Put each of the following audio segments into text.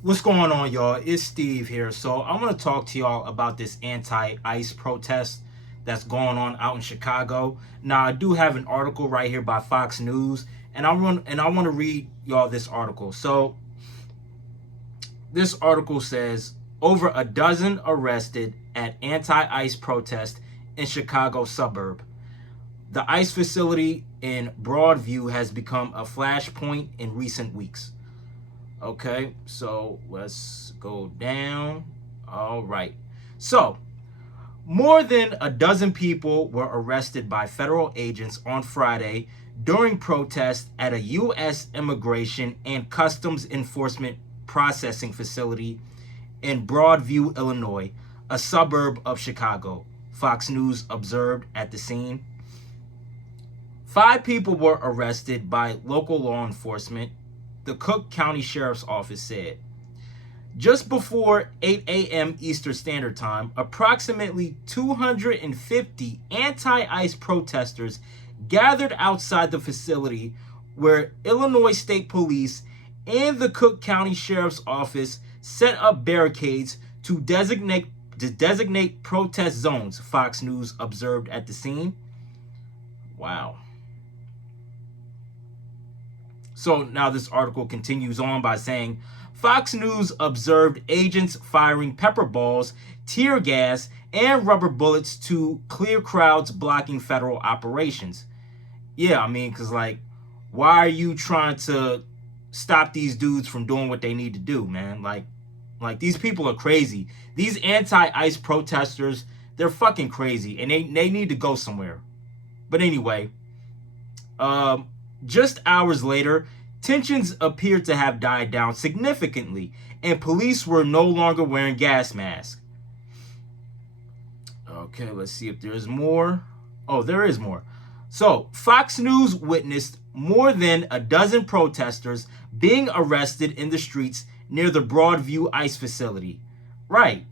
What's going on, y'all? It's Steve here. So I'm going to talk to y'all about this anti-ICE protest that's going on out in Chicago. Now, I do have an article right here by Fox News, and I want to read y'all this article. So this article says over a dozen arrested at anti-ICE protest in Chicago suburb. The ICE facility in Broadview has become a flashpoint in recent weeks. Okay, so let's go down. All right. So, more than a dozen people were arrested by federal agents on Friday during protests at a U.S. Immigration and Customs Enforcement processing facility in Broadview, Illinois, a suburb of Chicago. Fox News observed at the scene. 5 people were arrested by local law enforcement, the Cook County Sheriff's Office said. Just before 8 a.m. Eastern Standard Time, approximately 250 anti-ICE protesters gathered outside the facility where Illinois State Police and the Cook County Sheriff's Office set up barricades to designate protest zones, Fox News observed at the scene. Wow. So now this article continues on by saying, Fox News observed agents firing pepper balls, tear gas, and rubber bullets to clear crowds blocking federal operations. Yeah, I mean, because, like, why are you trying to stop these dudes from doing what they need to do, man? Like these people are crazy. These anti-ICE protesters, they're fucking crazy, and they need to go somewhere. But anyway, just hours later, tensions appeared to have died down significantly, and police were no longer wearing gas masks. Okay, let's see if there's more. Oh, there is more. So, Fox News witnessed more than a dozen protesters being arrested in the streets near the Broadview ICE facility. Right.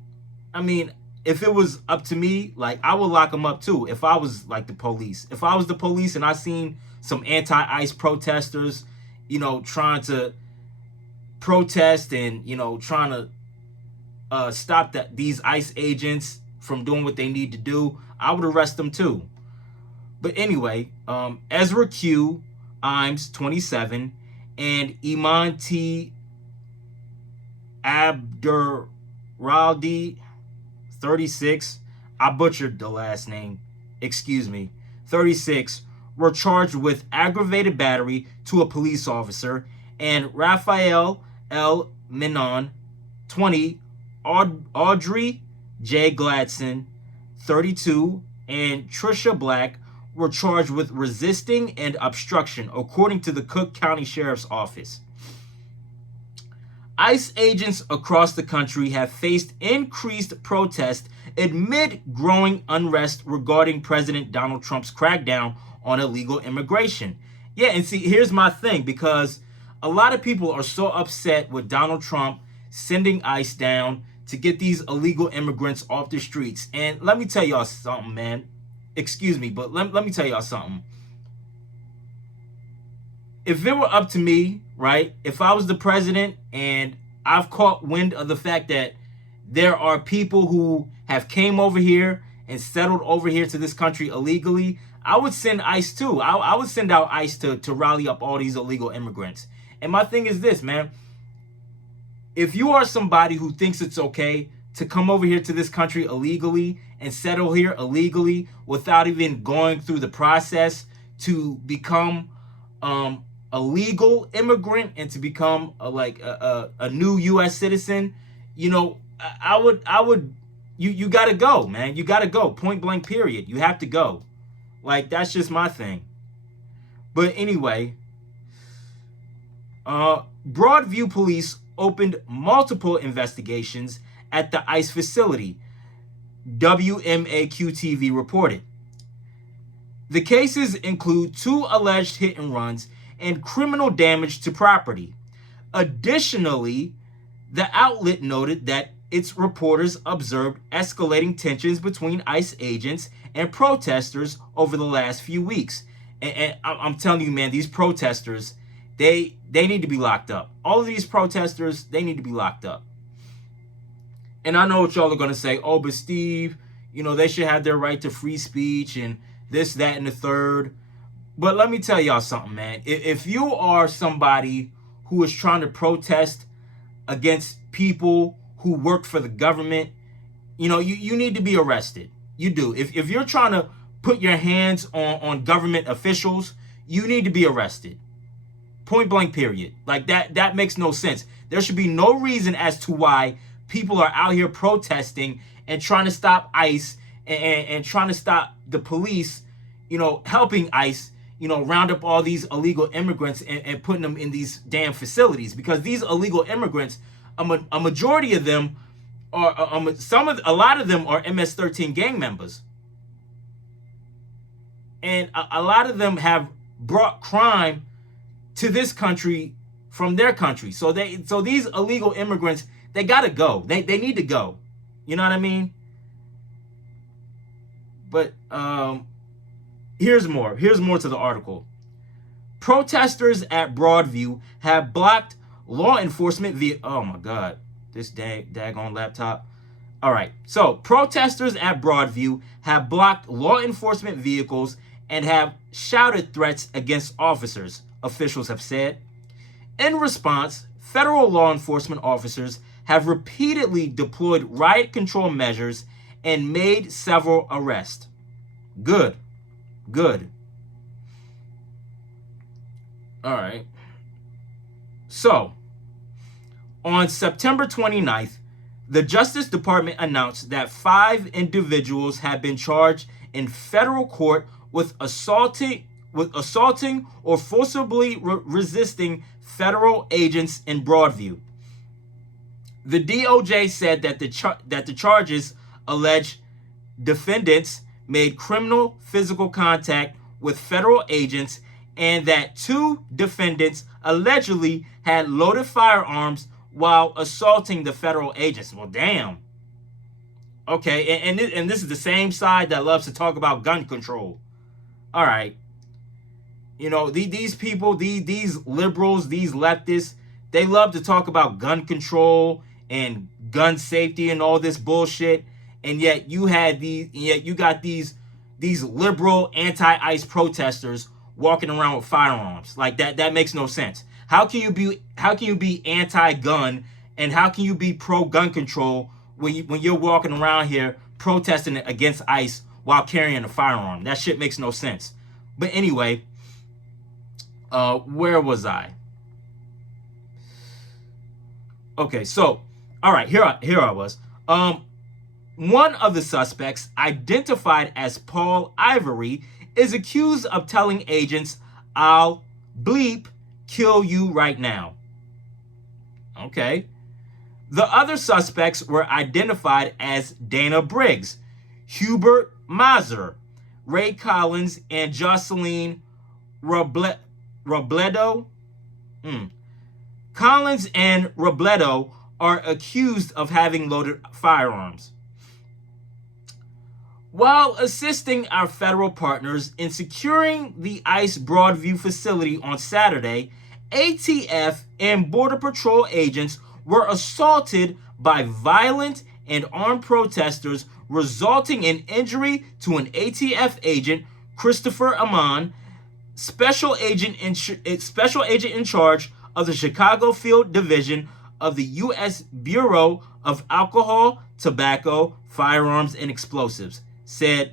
I mean, if it was up to me, like, I would lock them up too if I was, like, the police. If I was the police and I seen some anti-ICE protesters, trying to protest and, trying to stop these ICE agents from doing what they need to do, I would arrest them too. But anyway, Ezra Q. Imes, 27, and Iman T. Abdurraldi, 36, I butchered the last name, excuse me, 36, were charged with aggravated battery to a police officer, and Raphael L. Minon, 20, Audrey J. Gladson, 32, and Trisha Black were charged with resisting and obstruction, according to the Cook County Sheriff's Office. ICE agents across the country have faced increased protest amid growing unrest regarding President Donald Trump's crackdown on illegal immigration. Yeah, and see, here's my thing, because a lot of people are so upset with Donald Trump sending ICE down to get these illegal immigrants off the streets. And let me tell y'all something, man. Excuse me, but let me tell y'all something. If it were up to me, right, if I was the president and I've caught wind of the fact that there are people who have came over here and settled over here to this country illegally, I would send ICE too. I would send out ICE to rally up all these illegal immigrants. And my thing is this, man. If you are somebody who thinks it's okay to come over here to this country illegally and settle here illegally without even going through the process to become a legal immigrant and to become a new U.S. citizen, I would you got to go, man. You got to go, point blank, period. You have to go. Like, that's just my thing. But anyway, Broadview police opened multiple investigations at the ICE facility, WMAQ-TV reported. The cases include 2 alleged hit and runs and criminal damage to property. Additionally, the outlet noted that its reporters observed escalating tensions between ICE agents and protesters over the last few weeks. And I'm telling you, man, these protesters, They need to be locked up. All of these protesters, they need to be locked up. And I know what y'all are going to say. Oh, but Steve, they should have their right to free speech and this, that, and the third. But let me tell y'all something, man. If you are somebody who is trying to protest against people who work for the government, you need to be arrested. You do. If you're trying to put your hands on government officials, you need to be arrested. Point blank, period. Like that makes no sense. There should be no reason as to why people are out here protesting and trying to stop ICE and trying to stop the police, helping ICE, round up all these illegal immigrants and putting them in these damn facilities. Because these illegal immigrants, a majority of them are, a lot of them are MS-13 gang members. And a lot of them have brought crime to this country from their country. So these illegal immigrants, they gotta go. They need to go. You know what I mean? But here's more. Here's more to the article. Protesters at Broadview have blocked law enforcement via. Oh my God, this daggone laptop. All right. So protesters at Broadview have blocked law enforcement vehicles and have shouted threats against officers, officials have said. In response, federal law enforcement officers have repeatedly deployed riot control measures and made several arrests. Good. All right. So, on September 29th, the Justice Department announced that 5 individuals have been charged in federal court with assaulting or forcibly resisting federal agents in Broadview. The DOJ said that the charges allege defendants made criminal physical contact with federal agents and that 2 defendants allegedly had loaded firearms while assaulting the federal agents. Well, damn. Okay, and this is the same side that loves to talk about gun control. All right. These people, these liberals, these leftists, they love to talk about gun control and gun safety and all this bullshit. And yet you got these liberal anti-ICE protesters walking around with firearms. Like that makes no sense. How can you be anti-gun and how can you be pro-gun control when you're walking around here protesting against ICE while carrying a firearm? That shit makes no sense. But anyway, where was I? Okay, so all right, here I was. One of the suspects, identified as Paul Ivory, is accused of telling agents, "I'll bleep kill you right now." Okay. The other suspects were identified as Dana Briggs, Hubert Mazur, Ray Collins, and Jocelyn Robledo. Collins and Robledo are accused of having loaded firearms. While assisting our federal partners in securing the ICE Broadview facility on Saturday, ATF and Border Patrol agents were assaulted by violent and armed protesters, resulting in injury to an ATF agent, Christopher Amon, special agent in charge of the Chicago Field Division of the U.S. Bureau of Alcohol, Tobacco, Firearms, and Explosives. ATF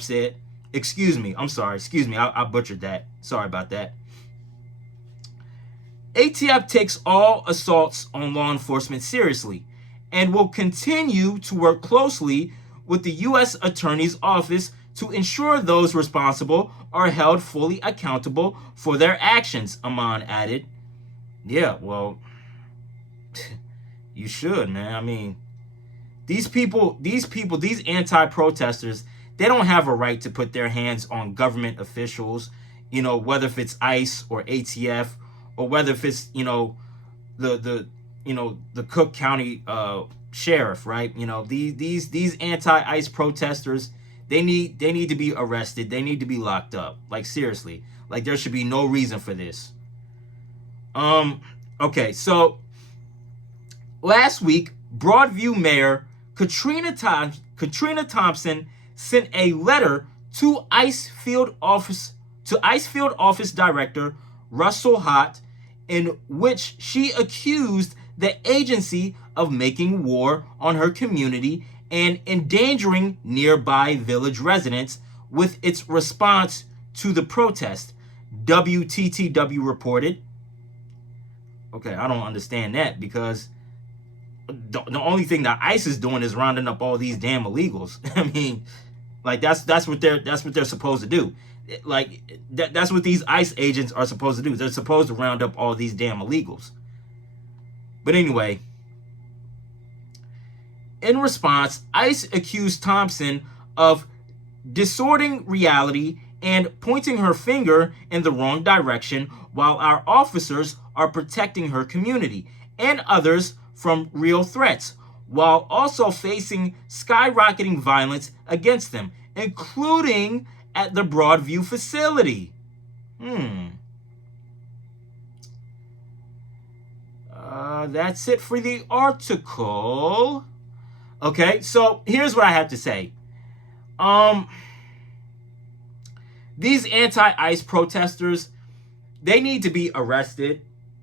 said. Excuse me, I butchered that. Sorry about that. ATF takes all assaults on law enforcement seriously and will continue to work closely with the U.S. Attorney's Office to ensure those responsible are held fully accountable for their actions, Amon added. Yeah, well, you should, man. I mean, these anti-protesters, they don't have a right to put their hands on government officials, whether if it's ICE or ATF or whether if it's, the Cook County sheriff, right? These anti-ICE protesters, They need to be arrested. They need to be locked up. Like, seriously. Like, there should be no reason for this. Okay, so last week, Broadview Mayor Katrina Thompson sent a letter to ICE Field Office Director Russell Hott, in which she accused the agency of making war on her community and endangering nearby village residents with its response to the protest, WTTW reported. Okay, I don't understand that, because the only thing that ICE is doing is rounding up all these damn illegals. I mean, like, that's what they're supposed to do. Like, that's what these ICE agents are supposed to do. They're supposed to round up all these damn illegals. But anyway, in response, ICE accused Thompson of distorting reality and pointing her finger in the wrong direction, while our officers are protecting her community and others from real threats, while also facing skyrocketing violence against them, including at the Broadview facility. That's it for the article. Okay, so here's what I have to say. These anti-ICE protesters, they need to be arrested,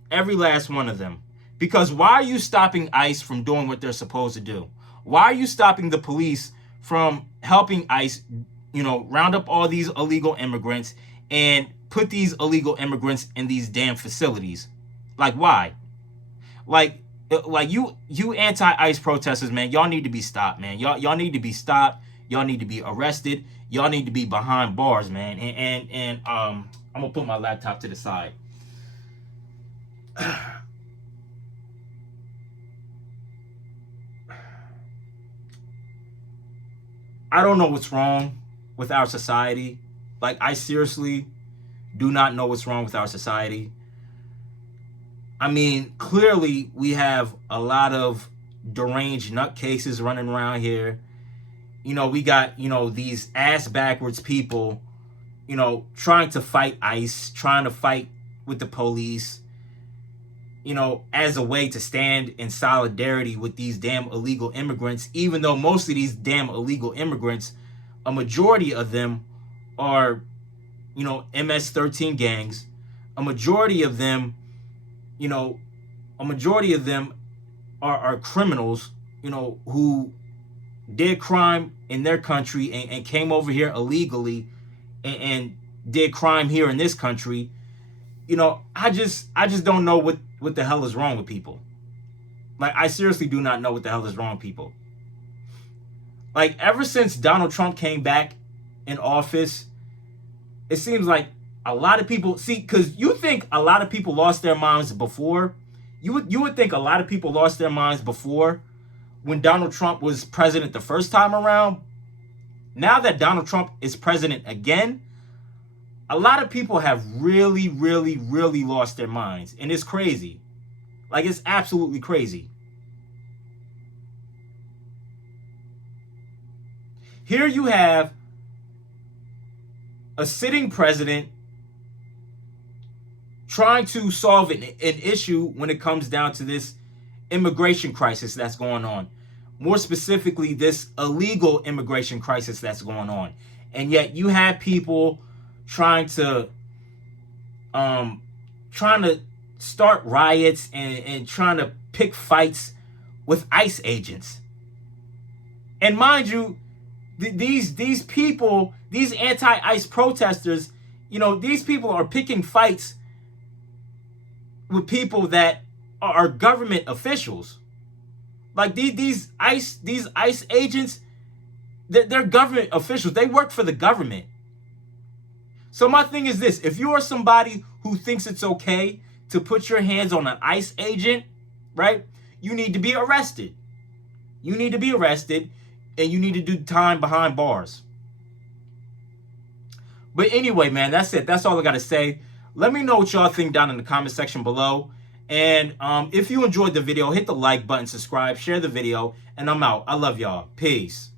every last one of them. Because why are you stopping ICE from doing what they're supposed to do? Why are you stopping the police from helping ICE, round up all these illegal immigrants and put these illegal immigrants in these damn facilities? Like, why? Like you anti-ICE protesters, man, y'all need to be stopped, man. Y'all need to be stopped. Y'all need to be arrested. Y'all need to be behind bars, man. And I'm gonna put my laptop to the side. I don't know what's wrong with our society. Like, I seriously do not know what's wrong with our society. I mean, clearly we have a lot of deranged nutcases running around here. We got, these ass backwards people, trying to fight ICE, trying to fight with the police, as a way to stand in solidarity with these damn illegal immigrants, even though most of these damn illegal immigrants, a majority of them are, MS-13 gangs. A majority of them are criminals, who did crime in their country and came over here illegally and did crime here in this country. I just don't know what the hell is wrong with people. Like, I seriously do not know what the hell is wrong with people. Like, ever since Donald Trump came back in office, it seems like a lot of people, because you think a lot of people lost their minds before. You would think a lot of people lost their minds before, when Donald Trump was president the first time around. Now that Donald Trump is president again, a lot of people have really, really, really lost their minds. And it's crazy. Like, it's absolutely crazy. Here you have a sitting president trying to solve an issue when it comes down to this immigration crisis that's going on. More specifically, this illegal immigration crisis that's going on. And yet you have people trying to start riots and trying to pick fights with ICE agents. And mind you, these people, these anti-ICE protesters, these people are picking fights with people that are government officials. Like, these ICE agents, they're government officials. They work for the government. So my thing is this: if you are somebody who thinks it's okay to put your hands on an ICE agent, right, you need to be arrested. You need to be arrested, and you need to do time behind bars. But anyway, man, that's it. That's all I got to say. Let me know what y'all think down in the comment section below. And if you enjoyed the video, hit the like button, subscribe, share the video, and I'm out. I love y'all. Peace.